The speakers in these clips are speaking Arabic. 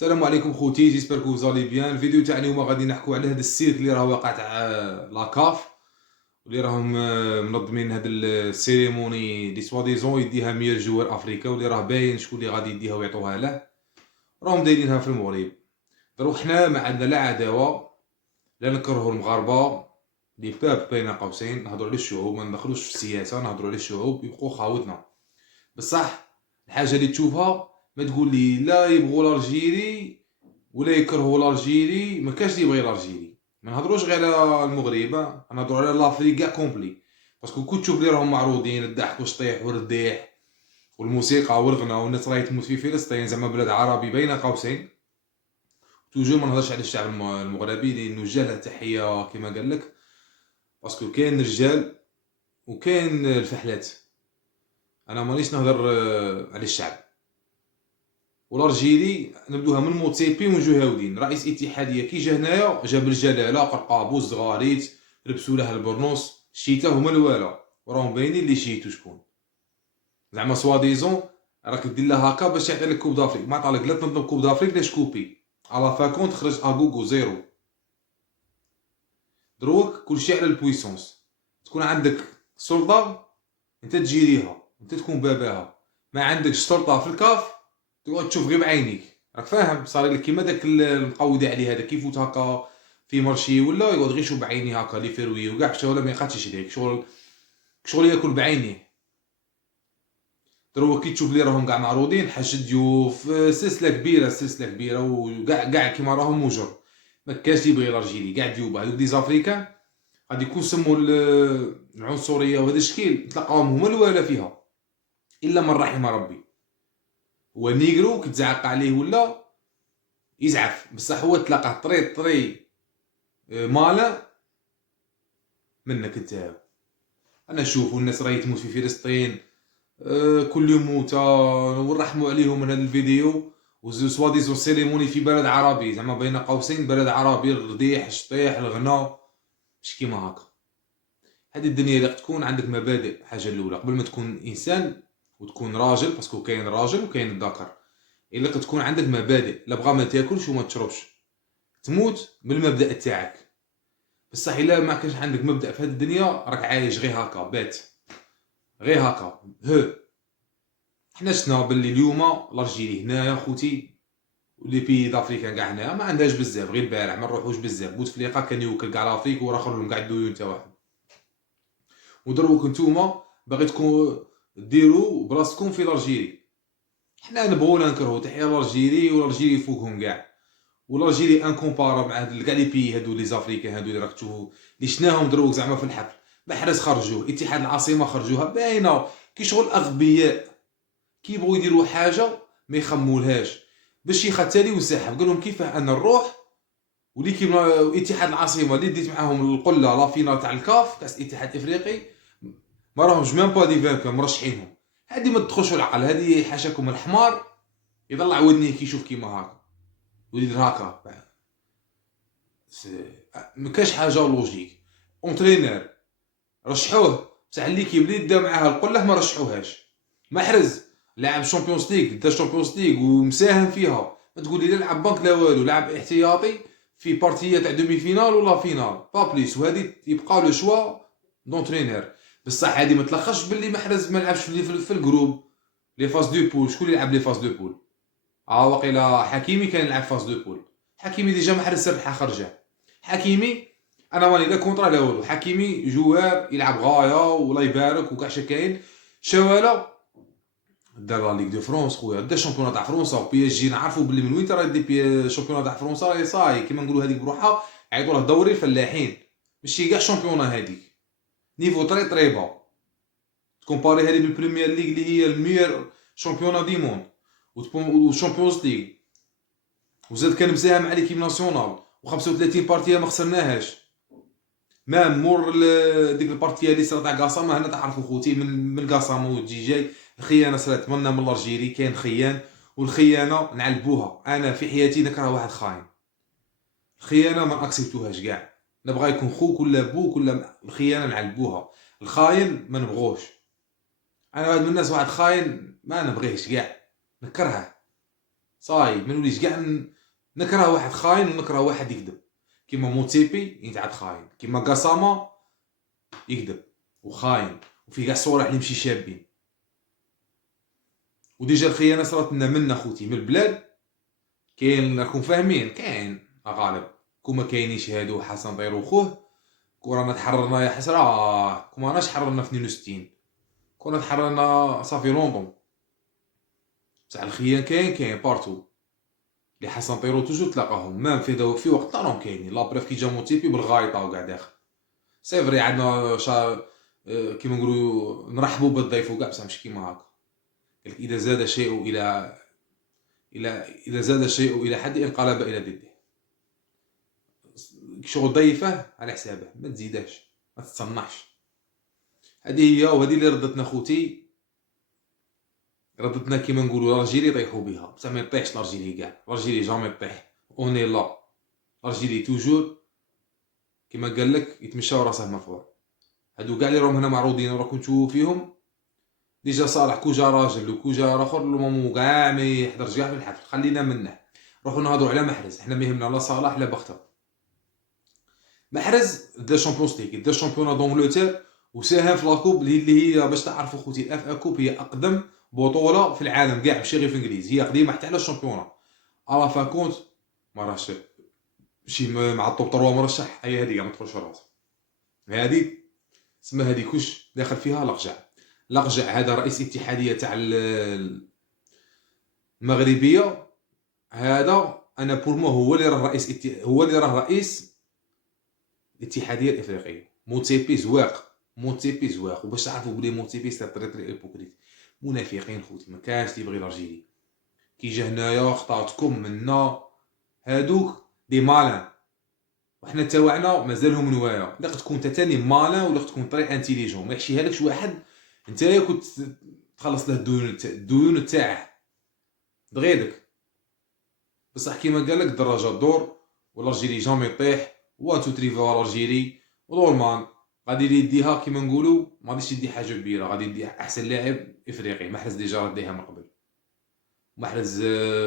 السلام عليكم خوتي، جيسبر كو فوزالي بيان. الفيديو تاع اليوم غادي نحكوا على هذا السيرك اللي راه واقع تاع لاكاف، واللي راهم منظمين هذا السيريموني دي سوا ديزون يديها ميور جوار افريكا، واللي راه باين شكون اللي غادي يديها ويعطوها له. راهم دايرينها في المغرب. دروك حنا ما عندنا لا عداوه لا نكرهوا المغاربه، لي باب بين قوسين، نهضروا على الشعوب، ما ندخلوش في السياسه، نهضروا على الشعوب يبقوا خاوتنا. بصح الحاجه اللي تشوفها ما تقول لي لا يبغوا الالجيري ولا يكرهوا الالجيري، ما كاش اللي يبغي الالجيري. ما نهضروش غير على المغرب، نهضروا على لافريك كاع كومبلي. باسكو كنت تشوف لي راهم معروضين الضحك والشطيح والرديح والموسيقى والغنى، والناس راهي تموت في فلسطين زعما بلاد عربي بين قوسين. توجور ما نهضرش على الشعب المغربي لانه جاله تحيه كما قال لك، باسكو كاين رجال وكاين الفحلات. انا مانيش نهضر على الشعب. والارجيلي نبدوها من موتسيبي ونجو هاودين. رئيس اتحاديه كي جا هنايا جاب الجلاله قرقابوس زغاريت، لبسوا له البرنوس، شيتا هما الوالا، وراهم باينين اللي شيتو شكون. زعما سوا ديزون راك دير لها هكا باش يعطي لك كوب دافريك، ما عطالك لا تنظم كوب دافريك لا شكوبي على فاكون، تخرج اغوغو زيرو. دروك كلشي على البويسونس. تكون عندك سلطه انت تجيريها، انت تكون باباها. ما عندكش سلطه في الكاف تقعد تشوف غير بعينيك. راك فاهم؟ صار لك كيما داك المقودي عليه هذا، كيفوت هكا في مرشي ولا يقعد غير يشوف بعيني هكا لي فيروي وكاع شغل ما يقاتش يشريك شغل ياكل بعينيه. دروك كي تشوف لي راهم كاع معروضين حاج ضيوف، سلسله كبيره وكاع كيما راهم مجر. ما كاش يبغي الارجيلي كاع ديوب هذوك دي زافريكان غادي يكون سموا العنصريه وهذا الشكل تلقاهم هما الوالا فيها، الا من رحم ربي. هو نيغرو كتزعق عليه ولا يزعف، بصح هو تلاقاه طري مالا منك انت. انا نشوف الناس راهي تموت في فلسطين، كل يوم موتى، ونرحموا عليهم من هذا الفيديو. سوا ديزون سيريموني في بلد عربي، زعما بين قوسين بلد عربي، الرديح الشطيح الغنى، مش كيما هكا. هذه الدنيا اللي تكون عندك مبادئ، حاجه الاولى قبل ما تكون انسان وتكون راجل، باسكو كاين راجل وكاين الذكر. الا تكون عندك مبادئ، لا بغا ما تاكلش وما تشربش، تموت بالمبدا تاعك. بصح الا ما كانش عندك مبدا في هذه الدنيا راك عايش غير هكا بات، غير هكا حنا شفنا باللي اليوم الارجيلي هنايا خوتي ولي بي دافريكان كاع هنايا ما عندهاش بزاف، غير البارح ما نروحوش بزاف. بوتفليقه كان يوكل كاع لافريك وراه خرجهم كاع الديون تاعهم. ودروك نتوما باغي تكون ديروا براسكم في الارجيلي. حنا نبغوا ولا نكرهوا تحيا الارجيلي، والارجيلي يفوقهم كاع. والارجيلي انكومبارا مع هاد كاع لي بي هادو لي زافريكان هادو اللي راك تشوفوا اللي شناهم دروك زعما في الحفل. محرز خرجوه، اتحاد العاصمه خرجوها باينه كي شغل اغبياء. كي يبغوا يديروا حاجه ما يخمولهاش باش يختالي ويسحب. قال لهم كيفاه انا نروح وليكيب اتحاد العاصمه اللي ديت معاهم القله لا فينال تاع الكاف كاس الاتحاد الافريقي ما راهمش ميم با دي فانكو مرشحينهم. هذه ما تدخلش العقل، هذه حاشاكم الحمار يطلع ودنيه كيشوف كيما هكا ويدير هكا. ما كاش حاجه لوجيك. اونترينور رشحوه بصح ليكيب اللي دا معاها القله ما رشحوهاش. محرز لاعب شامبيونز ليغ، دا شامبيونز ليغ ومساهم فيها، ما تقول لي لا لعب بنك لا والو، لعب احتياطي في بارتيه تاع دومي فينال ولا فينال با بليس. وهذه يبقى لو شوا دونترينور. بصح هذه ما تلخصش باللي محرز ما لعبش في الجروب لي فاز دو بول. شكون اللي يلعب لي فاز دو بول؟ واقيلا حكيمي كان يلعب فاز دو بول. حكيمي ديجا محرز سربحه خرجه. حكيمي انا ماني لا كونترا لا والو، حكيمي جوار يلعب غايه والله يبارك وكاع كاين. شوالا دا لا ليغ دو فرونس خويا، دا الشامبيون تاع فرنسا وبي اس جي نعرفوا بلي من وين ترى دي بي الشامبيون تاع فرنسا راهي صاي كيما نقولوا هذيك بروحها عيطوا له دوري الفلاحين، ماشي كاع الشامبيون هذيك نيفو طري با. تكومباري هذه بالبريمير ليغ اللي هي الميور شامبيون دي موند والشامبيونز ليغ، وزاد كان مساهم على ليكيب ناسيونال و35 بارتيه ما خسرناهاش. مام مور ديك البارتيه اللي صرات تاع قاسامه هنا تعرفوا خوتي من قاسامه وتجي جاي الخيانه صرات منا من الارجيري. كاين خيان والخيانه نعلبوها. انا في حياتي نكره واحد خاين، الخيانه ما اكسبتوهاش كاع. نبغى يكون خوك ولا بوك ولا الخيانه نعلبوها. الخاين ما نبغوش. انا واحد من الناس واحد خاين ما نبغيهش كاع، نكرهه. صاي ما نوليش كاع نكره واحد خاين ونكره واحد يكذب. كيما موتيبي يتعاد خاين، كيما قاساما يكذب وخاين وفي كاع الصوالح اللي مشي شابين. وديجا الخيانه صرات لنا منا خوتي من البلاد. كاين راكم فاهمين، كاين غالب كوما كاينيش هادو حسن طير وخوه كورانا تحررنا يا حسره، كوما راناش حررنا في 62 كنا تحررنا صافي لوندون. بصح الخيان كاين بارتو. اللي حسن طيرو توجور تلاقاهم مام في وقت راهم كاينين. لا بريف كي جا موتيبي بالغايطه وكاع داخل. سي فري عندنا كيما نقولوا نرحبوا بالضيف وكاع، بصح مش كيما هاكا. قالك اذا زاد شيء اذا زاد الشيء الى حد انقلب الى ضده. شغل ضيفه على حسابه، ما تزيداش ما تتصنعش. هذه هي، وهذه اللي ردتنا خوتي، ردتنا كيما نقولوا الرجيل يطيحوا بها، بصح ما يطيحش الرجيل كاع، الرجيل جامي يطيح. اوني لا، الرجيل توجور كيما قال لك يتمشى وراسه مرفوع. هادو كاع اللي راهم هنا معروضين وراكم تشوفوا فيهم ديجا صالح كو جا راجل وكو جا اخر المامو كاع ما يحضرش كاع في الحفل. خلينا منه، روحوا نهضروا على محرز. حنا ما يهمنا لا صالح لا بختر. محرز دا شامبيونز ليغ، دا شامبيون دونجلتير، وساهم في لاكوب اللي هي باش تعرفوا خوتي الاف ا كوب هي اقدم بطوله في العالم كاع، ماشي غير في الانجليز، هي قديمه حتى على الشامبيون. الا فاكونت ما راهش شي مع الطوب 3 مرشح. هي هذه ما تدخلش راسها. هذه سما هذه كلش داخل فيها لقجع. لقجع هذا رئيس اتحاديه تاع المغربيه. هذا انا بور مو هو اللي راه رئيس هو اللي راه رئيس الاتحاديه الافريقيه. موتيبي زواق، موتيبي زواق. وباش تعرفوا بلي موتيبي سي طري ايبوكريت، منافقين خوتي. ما كانش تيبغي الجيري. كي جا هنايا خطاتكم منا هادوك دي مالان، وحنا تاوعنا مازالهم نوايا. لا تكون انت تاني مالان ولا تكون طري انتيليجون، ما يحشيها لكش واحد نتايا كنت تخلص له الديون تاعه دغيدك. بصح كيما قال لك الدراجه دور، والارجيري جامي يطيح. 1 2 3 فوا الارجيري ودورمان غادي يديها كيما نقولوا، ما غاديش يدي حاجه كبيره، غادي يدي احسن لاعب افريقي. محرز ديجا رديها من قبل. محرز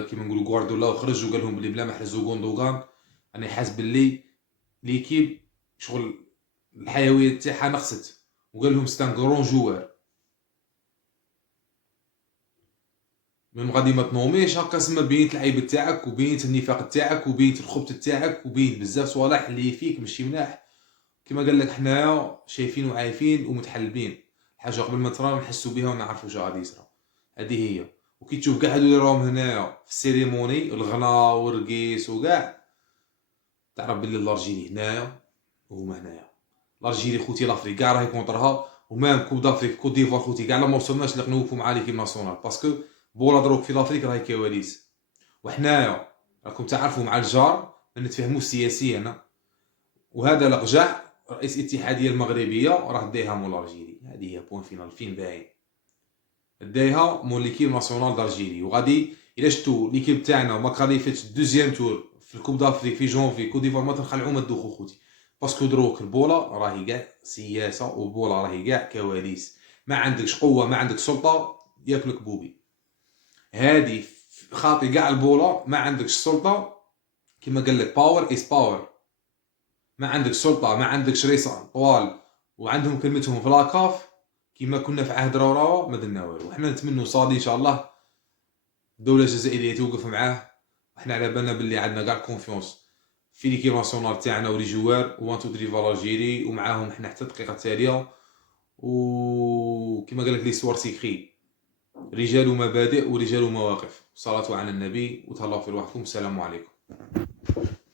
كيما نقولوا غوارديولا وخرج وقال لهم بلي بلا محرز وغوندوغان انا حاس باللي ليكيب شغل الحيويه تاعها نقصت، وقال لهم ستان غرون جوار. ميم غادي ما تنوميش هكا سما بينت العيب تاعك وبينت النفاق تاعك وبينت الخبث تاعك وبينت بزاف صوالح اللي فيك ماشي ملاح. كما قال لك حنايا شايفين وعايفين ومتحلبين. الحاجه قبل ما ترى نحسوا بها ونعرفوا واش غادي يصرى. هذه هي. وكي تشوف كاع هادو اللي راهم هنايا في السيريموني الغنا والرقيس وكاع، تعرف بلي الارجيلي هنايا وهما هنايا. الارجيلي خوتي لافريك كاع راهي كونطرها، ومام كوب دافريك كوت ديفوار خوتي كاع ما وصلناش اللي نوقفوا مع ليكيب ناسيونال، باسكو بولا دروك في لافريك راهي كواليس. وحنايا راكم تعرفوا مع الجار ما نتفاهموش سياسيا. وهذا لقجع رئيس الاتحاديه المغربيه راه دايها مول الارجيري. هذه هي بوين فينال، الفيلم باين دايها مول ليكيب ناسيونال دالجيري. وغادي الا شفتوا ليكيب تاعنا ما كاليفيتش دوزيام تور في الكوب دافريك في جونفي كوت ديفوار، ما تنخلعوا ما تدوخوا خوتي، باسكو دروك البولا راهي كاع سياسه، والبولا راهي كاع كواليس. ما عندكش قوه ما عندك سلطه ياكلك بوبي. هادي خاطي كاع البولا ما عندكش سلطه. كيما قال لك باور از باور. ما عندك سلطه ما عندكش رئيس طوال وعندهم كلمتهم في لاكاف كيما كنا في عهد راورا ما درنا والو. وحنا نتمنوا صادي ان شاء الله الدوله الجزائريه توقف معاه. وحنا على بالنا باللي عندنا كاع كونفيونس في ليكيب ناسيونال تاعنا ولي جوار و 1 2 3 فالجيري، ومعاهم حنا حتى الدقيقه التاليه. وكما قال لك لي سوار سيكري رجال مبادئ ورجال مواقف. صلاه على النبي وتهلاو في روحكم. السلام عليكم.